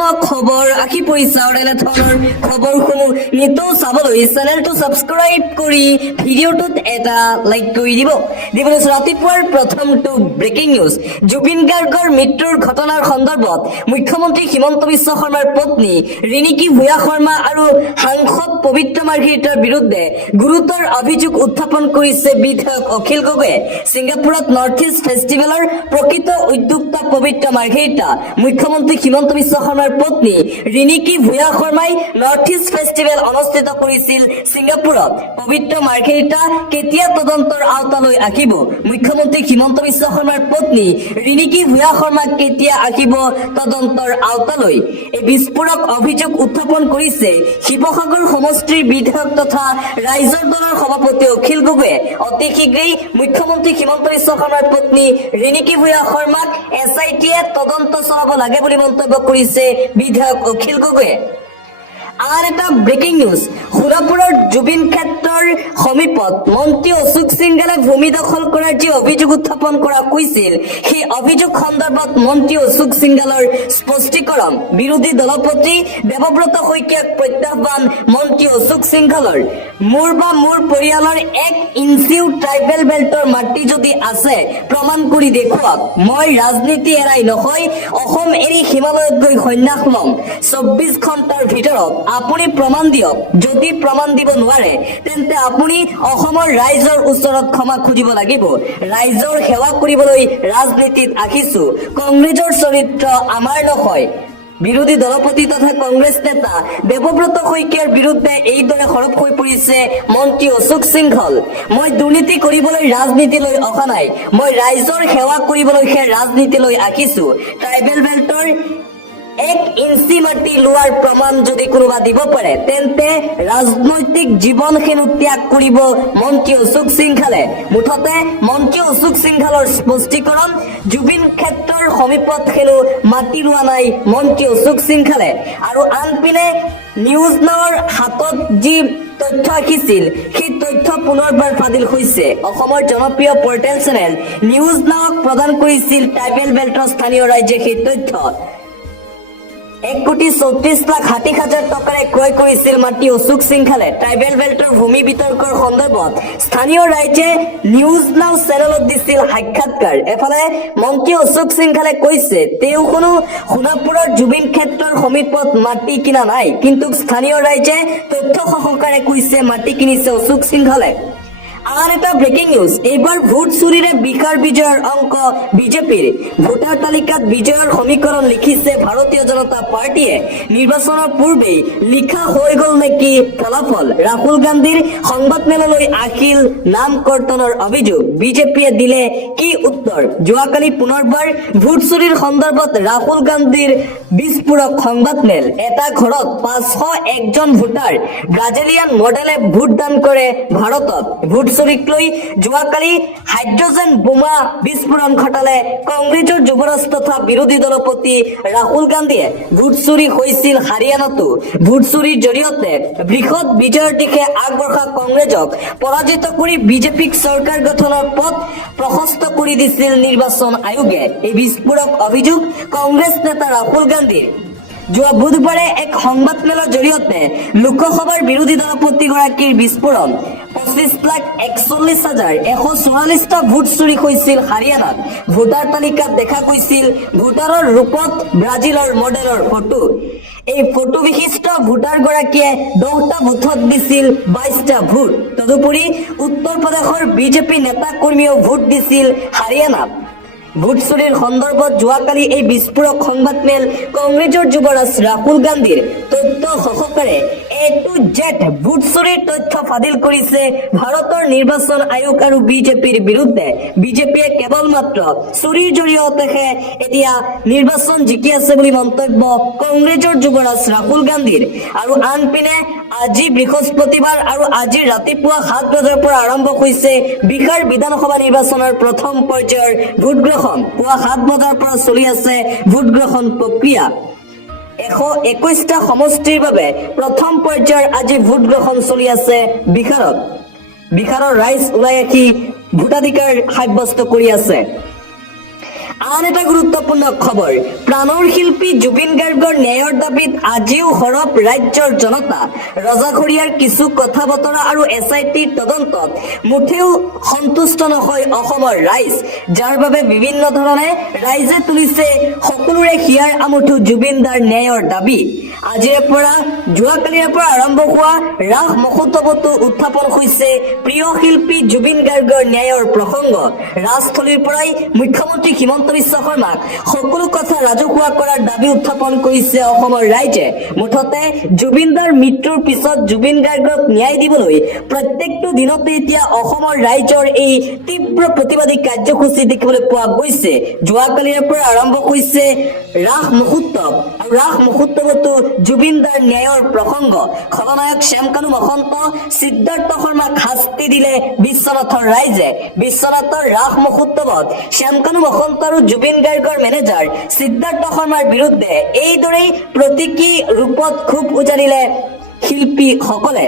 গুৰুত্বপূৰ্ণ খবৰ আশী পৰিছে আৰু এনেধৰণৰ খবৰসমূহ নিতৌ চাবলৈ চেনেলটো ছাবস্ক্ৰাইব কৰি ভিডিঅ'টোত এটা লাইক কৰি দিব। ৰাতিপুৱাৰ প্ৰথমটো ব্ৰেকিং নিউজ। জুবিন গাৰ্গৰ মৃত্যুৰ ঘটনাৰ সন্দৰ্ভত মুখ্যমন্ত্ৰী হিমন্ত বিশ্ব শৰ্মাৰ পত্নী ৰিণিকী ভূঞা শৰ্মা আৰু সাংসদ পবিত্ৰ মাৰ্ঘেৰিটাৰ বিৰুদ্ধে গুৰুতৰ অভিযোগ উত্থাপন কৰিছে বিধায়ক অখিল গগৈয়ে। ছিংগাপুৰত নৰ্থ ইষ্ট ফেষ্টিভেলৰ প্ৰকৃত উদ্যোক্তা পবিত্ৰ মাৰ্ঘেৰিটা মুখ্যমন্ত্ৰী হিমন্ত বিশ্ব শৰ্মাৰ পত্নী ৰিণিকী ভূঞা শৰ্মাই নৰ্থ ইষ্ট ফেষ্টিভেল অনুষ্ঠিত কৰিছিল ছিংগাপুৰত। পবিত্ৰ মাৰ্ঘেৰিটা কেতিয়া তদন্তৰ আওতালৈ আহিব? মুখ্যমন্ত্ৰী হিমন্ত বিশ্ব শৰ্মাৰ পত্নী ৰিণিকী ভূঞা শৰ্মা কেতিয়া আহিব তদন্তৰ আওতালৈ? এই বিস্ফোৰক অভিযোগ উত্থাপন কৰিছে শিৱসাগৰ সমষ্টিৰ বিধায়ক তথা ৰাইজৰ দলৰ সভাপতি অখিল গগৈয়ে। অতি শীঘ্ৰেই মুখ্যমন্ত্ৰী হিমন্ত বিশ্ব শৰ্মাৰ পত্নী ৰিণিকী ভূঞা শৰ্মাক SIT-য়ে তদন্ত চলাব লাগে বুলি মন্তব্য কৰিছে বিধায়ক অখিল গগৈয়ে। আন এটা ব্ৰেকিং নিউজ। সোণাপুৰৰ জুবিন ক্ষেত্ৰৰ সমীপত মন্ত্ৰী অশোক সিংঘালে ভূমি দখল কৰাৰ যি অভিযোগ উত্থাপন কৰা হৈছিল, সেই অভিযোগ সন্দৰ্ভত মন্ত্ৰী অশোক সিংঘালৰ স্পষ্টীকৰণ। বিৰোধী দলপতি দেৱব্ৰত শইকীয়াক প্ৰত্যাহ্বান মন্ত্ৰী অশোক সিংঘালৰ। মোৰ বা মোৰ পৰিয়ালৰ 1 ইঞ্চিও ট্ৰাইবেল বেল্টৰ মাটি যদি আছে প্ৰমাণ কৰি দেখুৱাওক। মই ৰাজনীতি এৰাই নহয়, অসম এৰি হিমালয়ত গৈ সন্ন্যাস ল'ম। 24 ঘণ্টাৰ ভিতৰত আপুনি প্ৰমাণ দিয়ক। যদি প্ৰমাণ দিব নোৱাৰে তেন্তে আপুনি অসমৰ ৰাইজৰ ওচৰত ক্ষমা খুজিব লাগিব। ৰাইজৰ সেৱা কৰিবলৈ ৰাজনীতিত আহিছো, কংগ্ৰেছৰ চৰিত্ৰ আমাৰ নহয়। বিৰোধী দলপতি তথা কংগ্ৰেছ নেতা দেৱব্ৰত শইকীয়াৰ বিৰুদ্ধে এইদৰে সৰব হৈ পৰিছে মন্ত্ৰী অশোক সিংঘল। মই দুৰ্নীতি কৰিবলৈ ৰাজনীতিলৈ অহা নাই, মই ৰাইজৰ সেৱা কৰিবলৈহে ৰাজনীতিলৈ আহিছো। ট্ৰাইবেল বেল্টৰ 1 ইঞ্চি মাটি লোৱাৰ প্ৰমাণ যদি কোনোবা দিব পাৰে তেন্তে ৰাজনৈতিক জীৱন হেনো ত্যাগ কৰিব মন্ত্ৰী অশোক সিংঘালে। মুঠতে মন্ত্ৰী অশোক সিংঘালৰ স্পষ্টীকৰণ, জুবিন ক্ষেত্ৰৰ সমীপত হেনো মাটি লোৱা নাই মন্ত্ৰী অশোক সিংঘালে। আৰু আনপিনে নিউজ নাওৰ হাতত যি তথ্য আহিছিল সেই তথ্য পুনৰবাৰ ফাদিল হৈছে। অসমৰ জনপ্ৰিয় পৰ্টেল চেনেল নিউজ নাওক প্ৰদান কৰিছিল ট্ৰাইবেল বেল্টৰ স্থানীয় ৰাইজে সেই তথ্য। 1,34,60,000 টকাৰে ক্ৰয় কৰিছিল মাটি অশোক সিংঘালে। ট্ৰাইবেল বেল্টৰ ভূমি বিতৰ্কৰ সন্দৰ্ভত স্থানীয় ৰাইজে নিউজ নাও চেনেলত দিছিল সাক্ষাৎকাৰ। এফালে মন্ত্ৰী অশোক সিংঘালে কৈছে তেওঁ কোনো সোণাপুৰৰ জুবিন ক্ষেত্ৰৰ সমীপত মাটি কিনা নাই, কিন্তু স্থানীয় ৰাইজে তথ্য সহকাৰে কৈছে মাটি কিনিছে অশোক সিংঘালে। আন এটা ব্ৰেকিং নিউজ। এইবাৰ ভোট চুৰিৰে বিহাৰ বিজয়ৰ অংক বিজেপিৰ। ভোটাৰ তালিকাত বিজয়ৰ সমীকৰণ লিখিছে ভাৰতীয় জনতা পাৰ্টীয়ে। নিৰ্বাচনৰ পূৰ্বেই লিখা হৈ গ'ল নেকি ফলাফল? ৰাহুল গান্ধীৰ সংবাদমেললৈ আহিল নাম কৰ্তনৰ অভিযোগ। বিজেপিয়ে দিলে কি উত্তৰ? যোৱাকালি পুনৰবাৰ ভোট চুৰিৰ সন্দৰ্ভত ৰাহুল গান্ধীৰ বিস্ফোৰক সংবাদমেল। এটা ঘৰত 501 জন ভোটাৰ ব্ৰাজিলিয়ান মডেলে ভোটদান কৰে ভাৰতত। ভোট চুৰিক লৈ যোৱাকালি হাইড্ৰজেন বোমা বিস্ফোৰণ ঘটালে কংগ্ৰেছৰ যুৱৰাজ তথা বিৰোধী দলপতি ৰাহুল গান্ধীয়ে। ভোট চুৰি হৈছিল হাৰিয়ানাতো। ভোট চুৰিৰ জৰিয়তে বৃহৎ বিজয়ৰ দিশে আগবঢ়া কংগ্ৰেছক পৰাজিত কৰি বিজেপিক চৰকাৰ গঠনৰ পথ প্ৰশস্ত কৰি দিছিল নিৰ্বাচন আয়োগে। এই বিস্ফোৰক অভিযোগ কংগ্ৰেছ নেতা ৰাহুল গান্ধীৰ। যোৱা বুধবাৰে এক সংবাদমেলৰ জৰিয়তে লোকসভাৰ বিৰোধী দলপতিগৰাকীৰ বিস্ফোৰণ। 25,41,144টা ভোট চুৰি হৈছিল হাৰিয়ানাত। ভোটাৰ তালিকাত দেখা গৈছিল ভোটাৰৰ ৰূপত ব্ৰাজিলৰ মডেলৰ ফটো। এই ফটো বিশিষ্ট ভোটাৰগৰাকীয়ে 10টা বুথত দিছিল 22টা ভোট। তদুপৰি উত্তৰ প্ৰদেশৰ বিজেপি নেতা কৰ্মীয়েও ভোট দিছিল হাৰিয়ানাত। ভোট চুৰিৰ সন্দৰ্ভত যোৱাকালি এই বিস্ফোৰক সংবাদমেল কংগ্ৰেছৰ যুৱৰাজ ৰাহুল গান্ধীৰ তথ্য সহকাৰে A to Z ভোট চুৰিৰ তথ্য ফাদিল কৰিছে ভাৰতৰ নিৰ্বাচন আয়োগ আৰু বিজেপিৰ বিৰুদ্ধে। বিজেপিয়ে কেৱল মাত্ৰ চুৰিৰ জৰিয়তেহে এতিয়া নিৰ্বাচন জিকি আছে বুলি মন্তব্য কংগ্ৰেছৰ যুৱৰাজ ৰাহুল গান্ধীৰ। আৰু আনপিনে আজি বৃহস্পতিবাৰ আৰু আজি ৰাতিপুৱা 7 বজাৰ পৰা আৰম্ভ হৈছে বিহাৰ বিধানসভা নিৰ্বাচনৰ প্ৰথম পৰ্যায়ৰ ভোট গ্ৰহণ। পুৱা 7 বজাৰ পৰা চলি আছে ভোট গ্ৰহণ প্ৰক্ৰিয়া। 121টা সমষ্টিৰ বাবে প্ৰথম পৰ্যায়ৰ আজি ভোট গ্ৰহণ চলি আছে বিহাৰত। বিহাৰৰ ৰাইজ ওলাই আহি ভোটাধিকাৰ সাব্যস্ত কৰি আছে। আন এটা গুৰুত্বপূৰ্ণ খবৰ, প্ৰাণৰ শিল্পী জুবিন গাৰ্গৰ ন্যায়ৰ দাবীত আজিও সৰব ৰাজ্যৰ জনতা। ৰজাঘৰীয়াৰ কিছু কথা বতৰা আৰু SITৰ তদন্তত মুঠেও সন্তুষ্ট নহয় অসমৰ ৰাইজ, যাৰ বাবে বিভিন্ন ধৰণে ৰাইজে তুলিছে সকলোৰে হিয়াৰ আমঠু জুবিন দাৰ ন্যায়ৰ দাবী। আজিৰে পৰা যোৱাকালিৰে পৰা আৰম্ভ হোৱা ৰাস মহোৎসৱতো উত্থাপন হৈছে প্ৰিয় শিল্পী জুবিন গাৰ্গৰ ন্যায়ৰ প্ৰসংগ। ৰাজস্থলীৰ পৰাই মুখ্যমন্ত্ৰী হিমন্ত বিশ্ব শৰ্মাক সকলো কথা ৰাজহুৱা কৰাৰ দাবী উত্থাপন কৰিছে অসমৰ ৰাইজে। মুঠতে জুবিনদাৰ মৃত্যুৰ পিছত জুবিন গাৰ্গক ন্যায় দিবলৈ প্ৰত্যেকটো দিনতে এতিয়া অসমৰ ৰাইজৰ এই তীব্ৰ প্ৰতিবাদী কাৰ্যসূচী দেখিবলৈ পোৱা গৈছে। যোৱাকালিৰে পৰা আৰম্ভ হৈছে ৰাস মহোৎসৱ, আৰু ৰাস মহোৎসৱতো জুবিনদাৰ ন্যায়ৰ প্ৰসংগ। খলনায়ক শ্যামকানু মহন্ত, সিদ্ধাৰ্থ শৰ্মাক শাস্তি দিলে বিশ্বনাথৰ ৰাইজে। বিশ্বনাথৰ ৰাস মহোৎসৱত শ্যামকানু মহন্ত আৰু জুবিন গাৰ্গৰ মেনেজাৰ সিদ্ধাৰ্থ শৰ্মাৰ বিৰুদ্ধে এইদৰেই প্ৰতীকী ৰূপত ক্ষোভ উজাৰিলে শিল্পীসকলে।